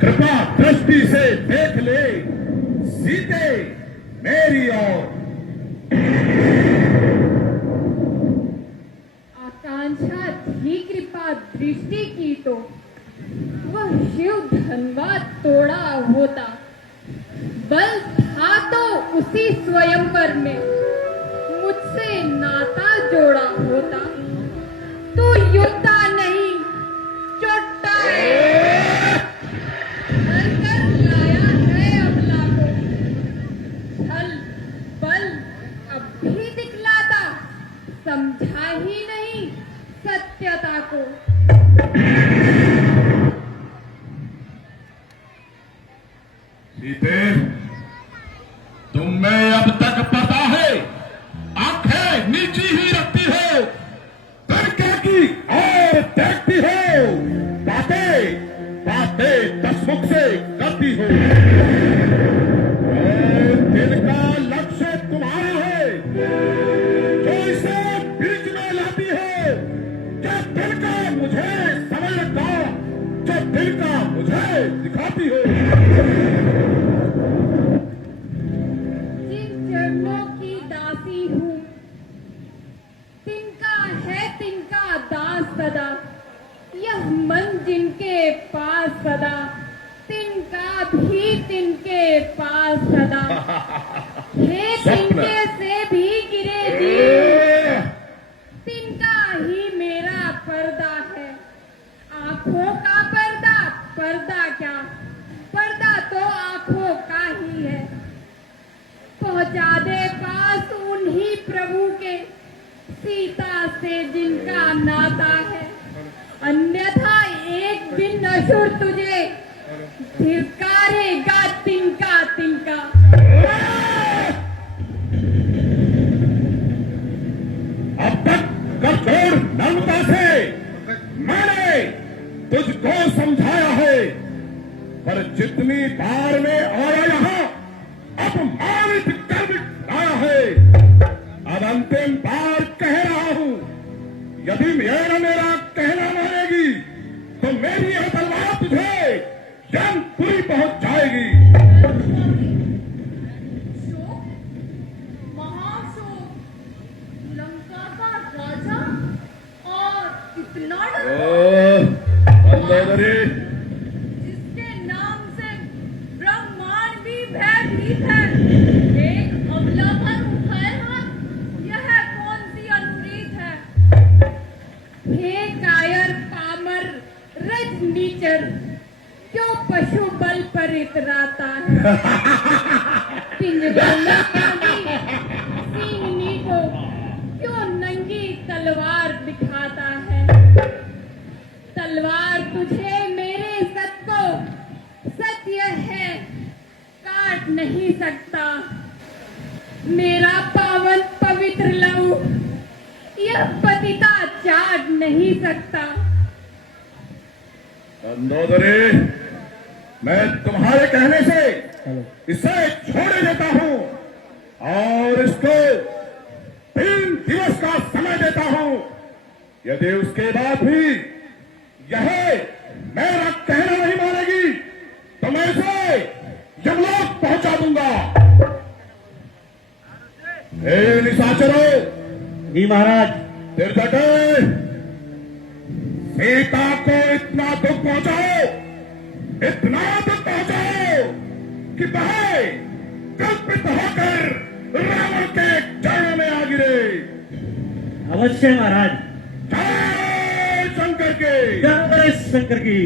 कृपा दृष्टि से देख ले सीते मेरी ओर। आकांक्षा थी कृपा दृष्टि की तो वह शिव धनवा तोड़ा होता। बल था तो उसी स्वयंवर में मुझसे नाता जोड़ा होता। तू युद्धा नहीं चोटा कर लाया है अबला को। छल बल अब भी दिखलाता, समझा ही नहीं सत्यता को। सीते तुम्हें अब तक पता है आंखें नीची ही रखती हो, तड़के की और देखती हो, बातें बातें दसमुख से करती हो। दिल का लक्ष्य तुम्हारा है जो इसे बीच में लाती है। क्या दिल का मुझे समझता, जो दिल का मुझे दिखाती हो। जिन चरणों की दासी हूँ तिनका है तिनका दास सदा। यह मन जिनके पास सदा, तिनका भी तिनके पास सदा। हे तिनके से भी गिरे जी, तिनका ही मेरा पर्दा है। आंखों का पर्दा, पर्दा क्या, पर्दा तो आंखों का ही है। पहुंचा दे पास उन्हीं प्रभु के, सीता से जिनका नाता है। अन्यथा एक दिन असुर तुझे धिक्कारेगा तिनका तिनका। अब तक कठोर नम्रता से मैंने तुझको समझाया है, पर जितनी बार में आया यहाँ अपमानित कर आया है। अब अंतिम बार कह रहा हूँ, यदि मेरा कहना मानेगी तो मेरी यह तलवार तुझे जन्मपुरी पहुंच जाएगी। महाशोक, लंका का राजा और इतना जिसके नाम से ब्रह्मांड भी भयभीत है, एक अबला पर उठाए हाथ, यह कौन सी अनरीत है। हे कायर पामर रजनीचर, क्यों पशु बल पर इतराता है। पिंजरे में कैदी सींगनी को क्यों नंगी तलवार दिखाता है। तलवार तुझे मेरे सत को, सत्य है काट नहीं सकता। मेरा पावन पवित्र लहू नहीं सकता। मंदोदरी, मैं तुम्हारे कहने से इसे छोड़े देता हूं और इसको 3 दिवस का समय देता हूं। यदि उसके बाद भी यह मेरा कहना नहीं मानेगी तो मैं इसे यमलोक पहुंचा दूंगा। हे निशाचरों, जी महाराज। निर्दटे, सीता को इतना दुख पहुंचाओ, इतना दुख पहुंचाओ कि वह कल्पित होकर रावण के चरणों में आ गिरे। अवश्य महाराज। जय शंकर के। जय शंकर की।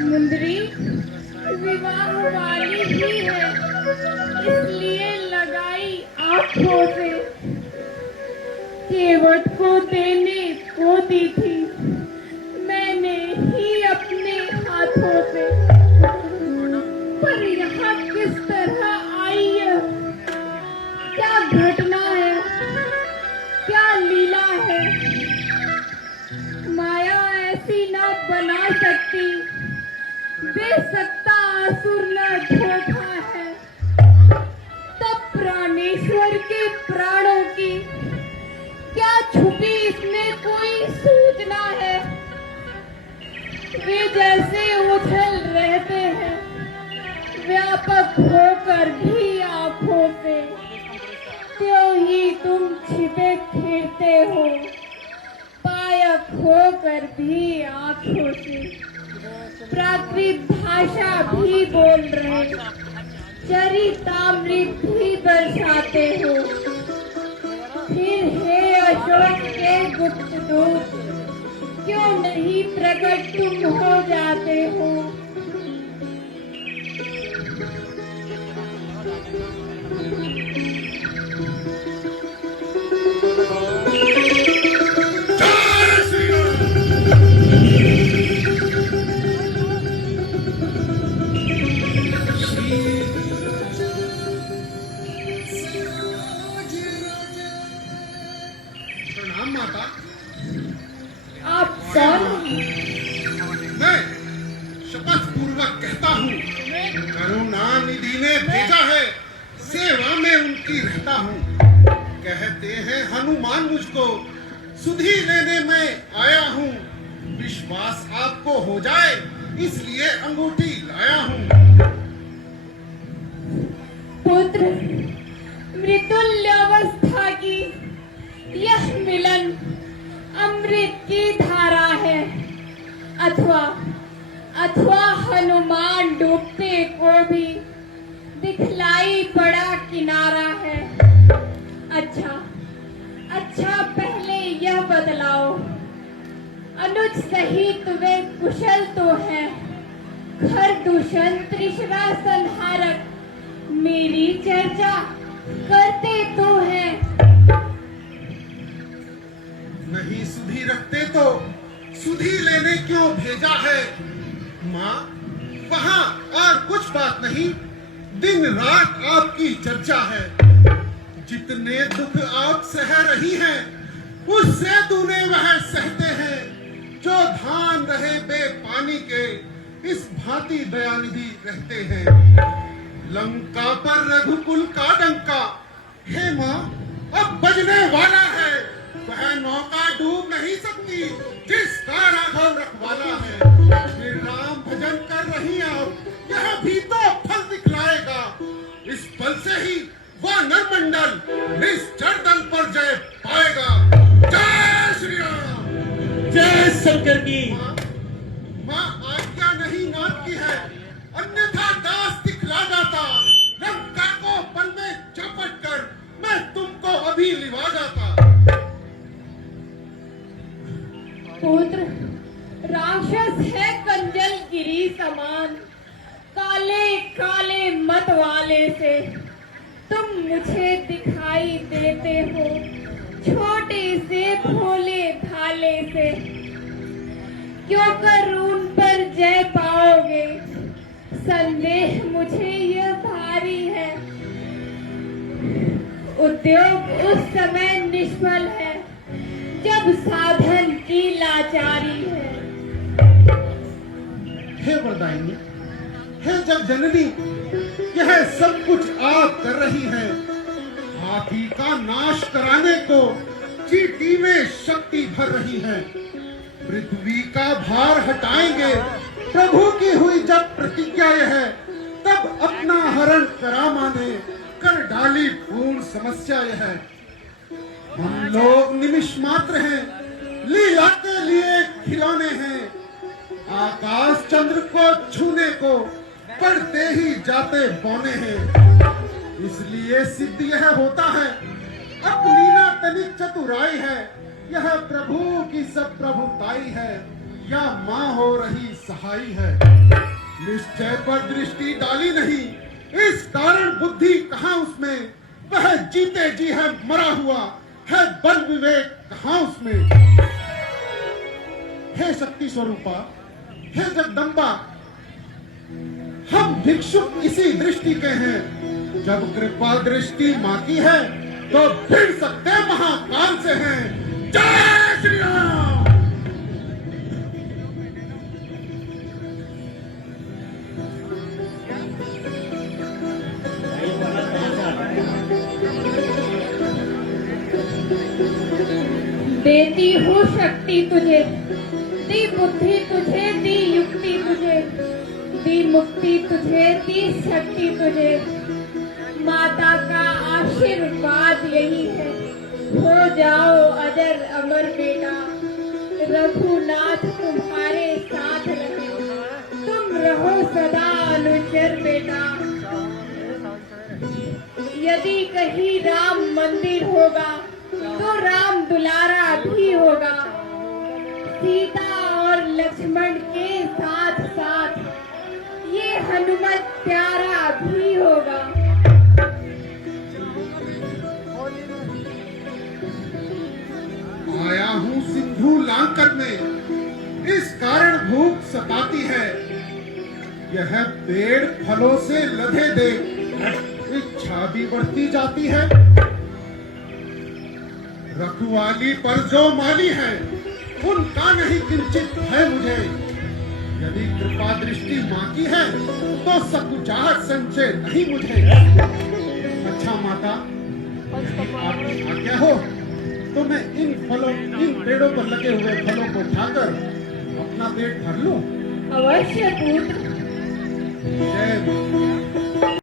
मुंदरी विवाह वाली ही है, इसलिए लगाई आंखों से। केवट को देने को दी थी मैंने ही अपने हाथों से, पर यहाँ किस तरह आई है? क्या घटना है, क्या लीला है? माया ऐसी ना बना सकती, दे सकता असुर न धोखा है। तब प्राणेश्वर के प्राणों की क्या छुपी इसमें कोई सूचना है? वे जैसे उछल रहते हैं व्यापक होकर भी आंखों से, त्यों ही तुम छिपे फिरते हो पायक होकर भी आंखों से। प्राकृत भाषा भी बोल रहे, चरितामृत भी बरसाते हो। फिर हे अशोक के गुप्त दूत, क्यों नहीं प्रकट तुम हो जाते हो? प्रणाम माता। आप कौन? मैं शपथ पूर्वक कहता हूँ, करुणा निधि ने भेजा है, सेवा में उनकी रहता हूँ। कहते हैं हनुमान मुझको सुधि लेने में आया हूँ। विश्वास आपको हो जाए इसलिए अंगूठी लाया हूँ। पुत्र, मृतुल्य अवस्था की यह मिलन अमृत की धारा है, अथवा हनुमान डूबते को भी दिखलाई पड़ा किनारा है। अच्छा पहले यह बतलाओ, अनुज सहित वे कुशल तो है? घर दूषण तृष्णा संहारक मेरी चर्चा करते तो है। नहीं सुधि रखते तो सुधि लेने क्यों भेजा है? माँ, वहाँ और कुछ बात नहीं, दिन रात आपकी चर्चा है। जितने दुख आप सह रही हैं, उससे दूने वह सहते हैं। जो धान रहे बेपानी के, इस भांति दयानिधि रहते हैं। लंका पर रघुकुल का डंका, हे माँ अब बजने वाला है। वह नौका डूब नहीं सकती जिसका राघव रखवाला है। फिर राम भजन कर रही आप, यह भी तो फल दिखलाएगा। इस फल से ही वह नरमंडल निश्चर दल पर जय पाएगा। जय श्री राम। जय शंकर की। माँ आज्ञा नहीं नाथ की है, अन्यथा दास दिखला जाता। लंका को पल में चौपट कर मैं तुमको अभी लिवा जाता। पुत्र, राक्षस है कंजल गिरी समान, काले काले मत वाले से तुम मुझे दिखाई देते हो। छोटे से भोले भाले से क्यों कर उन पर जय पाओगे? संदेह मुझे यह भारी है। उद्योग उस समय निष्फल है जब साधन की लाचारी है। हे वरदायिनी, हे जग जननी, यह सब कुछ आप कर रही हैं। हाथी का नाश कराने को चींटी में शक्ति भर रही है। पृथ्वी का भार हटाएंगे प्रभु की हुई जब प्रतिज्ञा यह है, तब अपना हरण करा माने कर डाली पूर्ण समस्या यह है। हम लोग निमिष मात्र हैं, लीला के लिए खिलौने हैं। आकाश चंद्र को छूने को पढ़ते ही जाते बौने हैं। इसलिए सिद्ध यह होता है, अपनी ना तनिक चतुराई है। यह प्रभु की सब प्रभुताई है, या माँ हो रही सहाई है। निश्चय पर दृष्टि डाली नहीं, इस कारण बुद्धि कहाँ उसमें। वह जीते जी है मरा हुआ, है बल विवेक कहाँ उसमें। हे शक्ति स्वरूपा, हे जगदम्बा, हम भिक्षुक इसी दृष्टि के हैं। जब कृपा दृष्टि माँ की है तो फिर सकते महाकाल से हैं। जय श्री राम। देती हूँ शक्ति तुझे, दी बुद्धि तुझे, दी युक्ति तुझे, दी मुक्ति तुझे, दी शक्ति तुझे। माता का आशीर्वाद यही है, हो जाओ अजर अमर बेटा। रघुनाथ तुम्हारे साथ रहे, तुम रहो सदा अनुचर बेटा। यदि कहीं राम मंदिर होगा तो राम दुलारा भी होगा। सीता और लक्ष्मण के साथ साथ ये हनुमत प्यारा भी होगा। आया हूँ सिंधु लांकर में, इस कारण भूख सताती है। यह पेड़ फलों से लदे दे, इच्छा भी बढ़ती जाती है। रखवाली पर जो माली है, उनका नहीं किंचित है मुझे। यदि कृपा दृष्टि माँ की है तो सकुचाहट संचय नहीं मुझे। अच्छा माता, आप आज्ञा हो तो मैं इन पेड़ों पर लगे हुए फलों को खाकर अपना पेट भर लूं। अवश्य पुत्र। जय माँ।